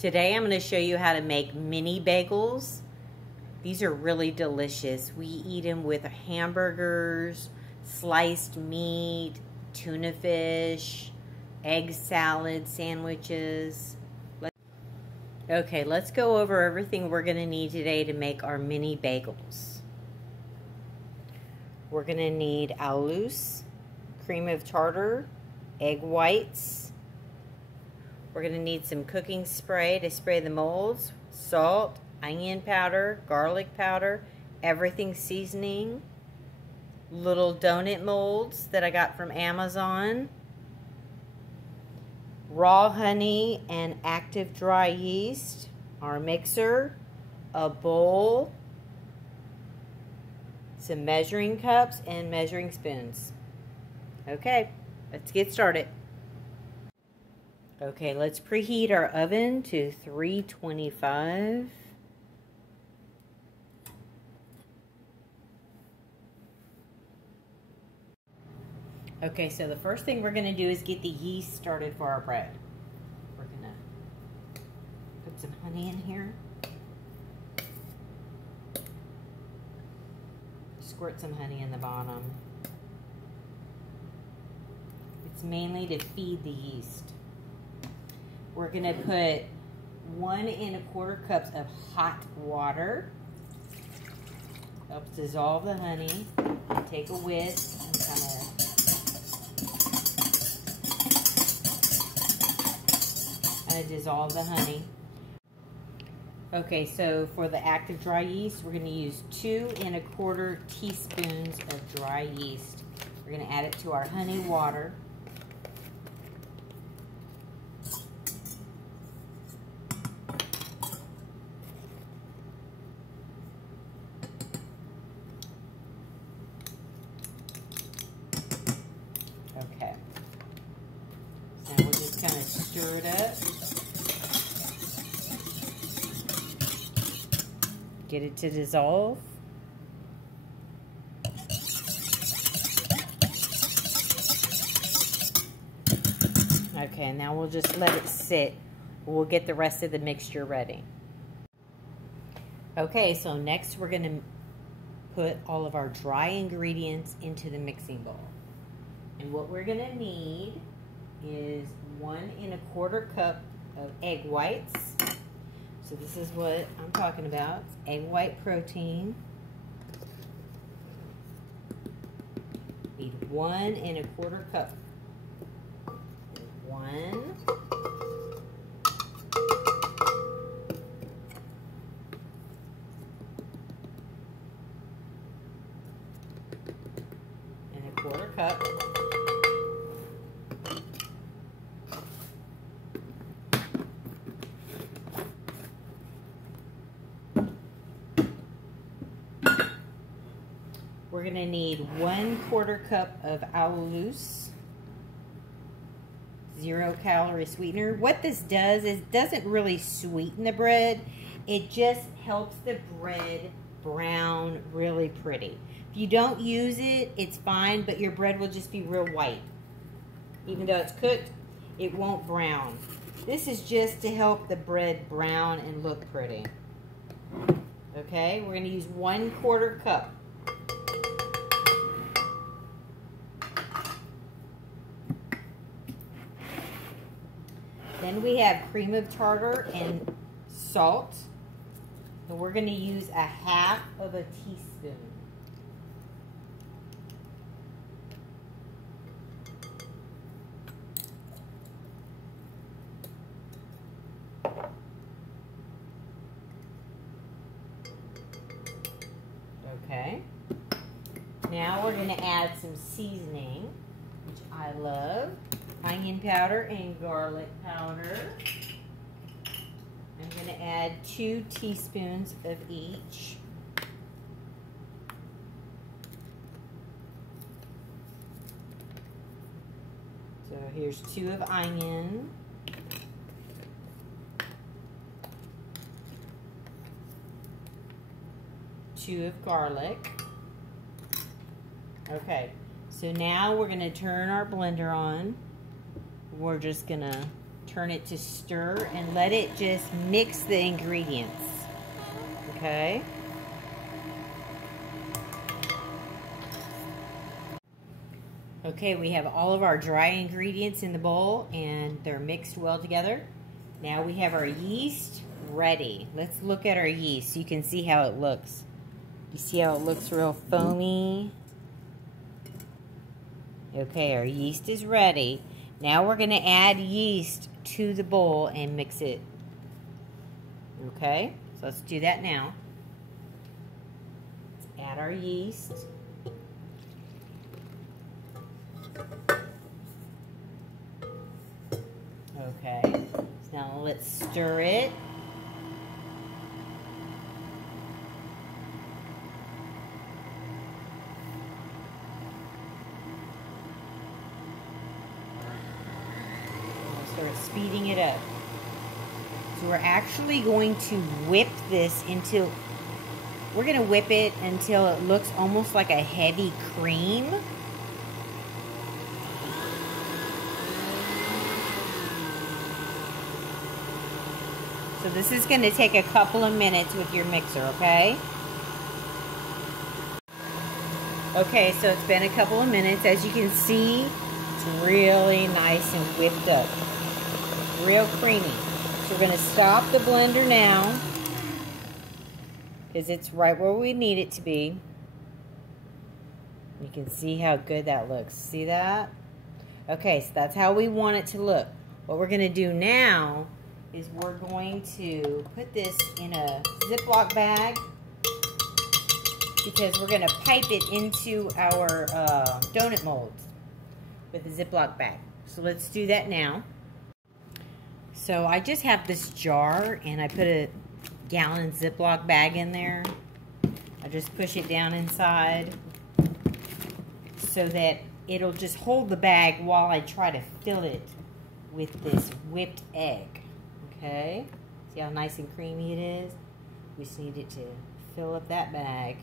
Today I'm going to show you how to make mini bagels. These are really delicious. We eat them with hamburgers, sliced meat, tuna fish, egg salad sandwiches. Okay, let's go over everything we're going to need today to make our mini bagels. We're going to need alus, cream of tartar, egg whites. We're going to need some cooking spray to spray the molds, salt, onion powder, garlic powder, everything seasoning, little donut molds that I got from Amazon, raw honey and active dry yeast, our mixer, a bowl, some measuring cups and measuring spoons. Okay, let's get started. Okay, let's preheat our oven to 325. Okay, so the first thing we're going to do is get the yeast started for our bread. We're going to put some honey in here. Squirt some honey in the bottom. It's mainly to feed the yeast. We're going to put 1 1/4 cups of hot water. Helps dissolve the honey. Take a whisk and kind of dissolve the honey. Okay, so for the active dry yeast, we're going to use 2 1/4 teaspoons of dry yeast. We're going to add it to our honey water. Okay, so we'll just kind of stir it up. Get it to dissolve. Okay, now we'll just let it sit. We'll get the rest of the mixture ready. Okay, so next we're going to put all of our dry ingredients into the mixing bowl. And what we're going to need is 1 1/4 cup of egg whites. So this is what I'm talking about. It's egg white protein. Need 1 1/4 cup. 1. And 1/4 cup. We're going to need 1/4 cup of alus, 0-calorie sweetener. What this does is it doesn't really sweeten the bread. It just helps the bread brown really pretty. If you don't use it, it's fine, but your bread will just be real white. Even though it's cooked, it won't brown. This is just to help the bread brown and look pretty. Okay, we're going to use 1/4 cup. Then we have cream of tartar and salt. And we're going to use 1/2 of a teaspoon. Okay. Now we're going to add some seasoning, which I love. Onion powder and garlic powder. I'm going to add 2 teaspoons of each. So here's 2 of onion. 2 of garlic. Okay, so now we're going to turn our blender on. We're just going to turn it to stir, and let it just mix the ingredients. Okay? Okay, we have all of our dry ingredients in the bowl, and they're mixed well together. Now we have our yeast ready. Let's look at our yeast so you can see how it looks. You see how it looks real foamy? Okay, our yeast is ready. Now we're going to add yeast to the bowl and mix it. Okay, so let's do that now. Let's add our yeast. Okay, so now let's stir it. Start speeding it up. So we're actually going to whip this until, we're going to whip it until it looks almost like a heavy cream. So this is going to take a couple of minutes with your mixer, okay? Okay, so it's been a couple of minutes. As you can see, it's really nice and whipped up. Real creamy. So we're going to stop the blender now because it's right where we need it to be. You can see how good that looks. See that? Okay, so that's how we want it to look. What we're going to do now is we're going to put this in a Ziploc bag because we're going to pipe it into our donut molds with a Ziploc bag. So let's do that now. So I just have this jar and I put a gallon Ziploc bag in there. I just push it down inside so that it'll just hold the bag while I try to fill it with this whipped egg. Okay, see how nice and creamy it is? We just need it to fill up that bag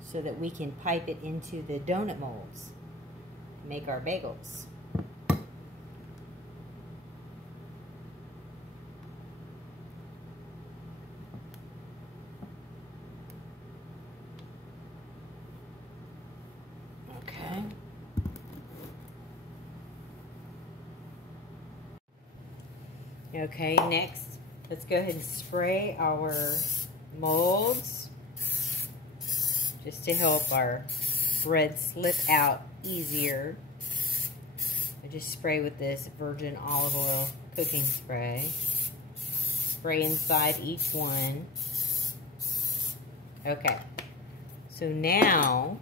so that we can pipe it into the donut molds to make our bagels. Okay. Okay, next, let's go ahead and spray our molds just to help our bread slip out easier. I just spray with this virgin olive oil cooking spray. Spray inside each one. Okay, so now,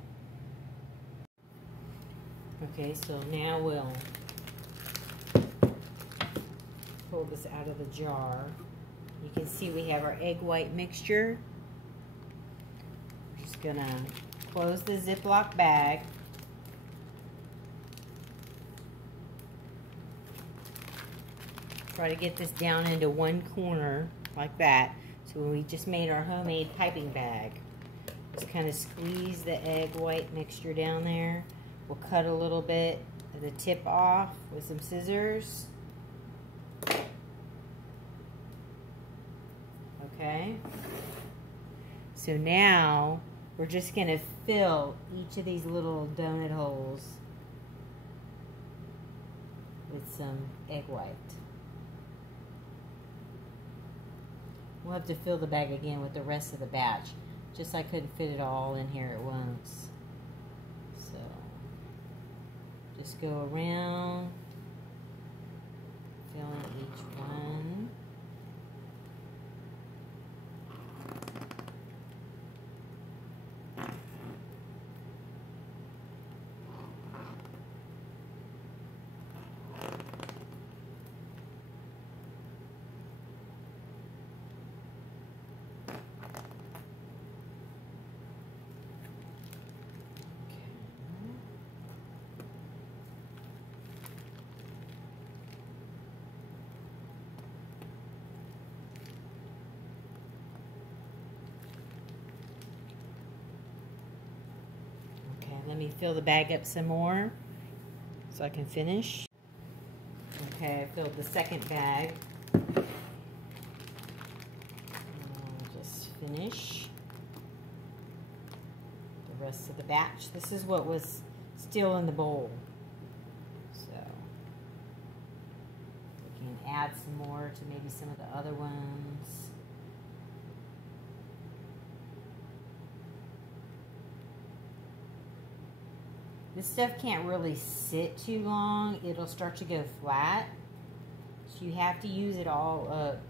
we'll pull this out of the jar. You can see we have our egg white mixture. We're just gonna close the Ziploc bag. Try to get this down into one corner like that. So we just made our homemade piping bag. Just kind of squeeze the egg white mixture down there. We'll cut a little bit of the tip off with some scissors. Okay, so now we're just going to fill each of these little donut holes with some egg white. We'll have to fill the bag again with the rest of the batch. Just I couldn't fit it all in here at once. So just go around, filling each one. Let me fill the bag up some more. so I can finish. Okay, I filled the second bag. I'll just finish the rest of the batch. This is what was still in the bowl. So we can add some more to maybe some of the other ones. This stuff can't really sit too long. It'll start to go flat. So you have to use it all up.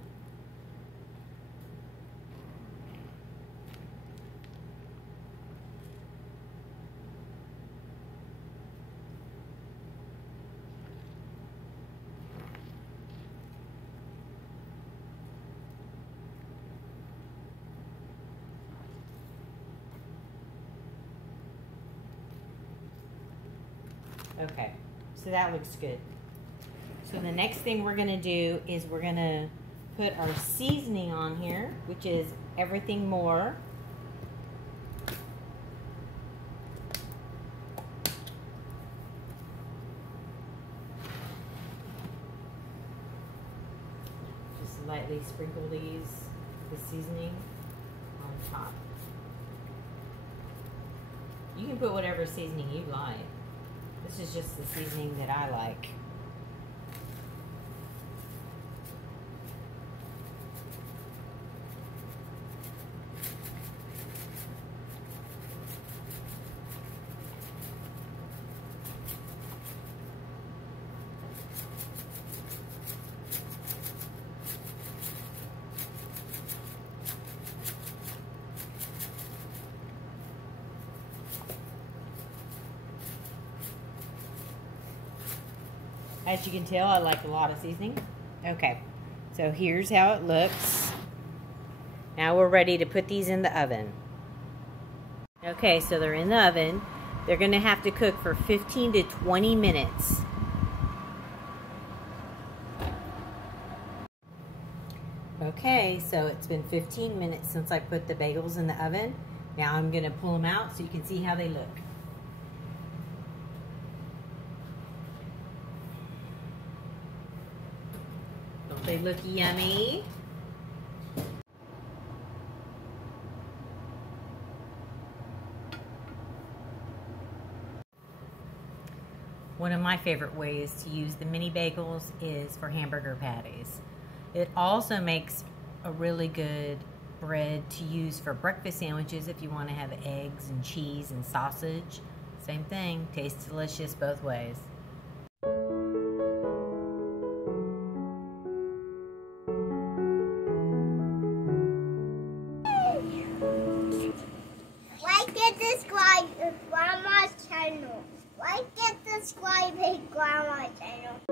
Okay, so that looks good. So the next thing we're gonna do is we're gonna put our seasoning on here, which is everything more. Just lightly sprinkle the seasoning on top. You can put whatever seasoning you like. This is just the seasoning that I like. As you can tell, I like a lot of seasoning. Okay, so here's how it looks. Now we're ready to put these in the oven. Okay, so they're in the oven. They're gonna have to cook for 15 to 20 minutes. Okay, so it's been 15 minutes since I put the bagels in the oven. Now I'm gonna pull them out so you can see how they look. Don't they look yummy? One of my favorite ways to use the mini bagels is for hamburger patties. It also makes a really good bread to use for breakfast sandwiches if you want to have eggs and cheese and sausage. Same thing, tastes delicious both ways. Like and subscribe to Grandma's channel. Like and subscribe to Grandma's channel.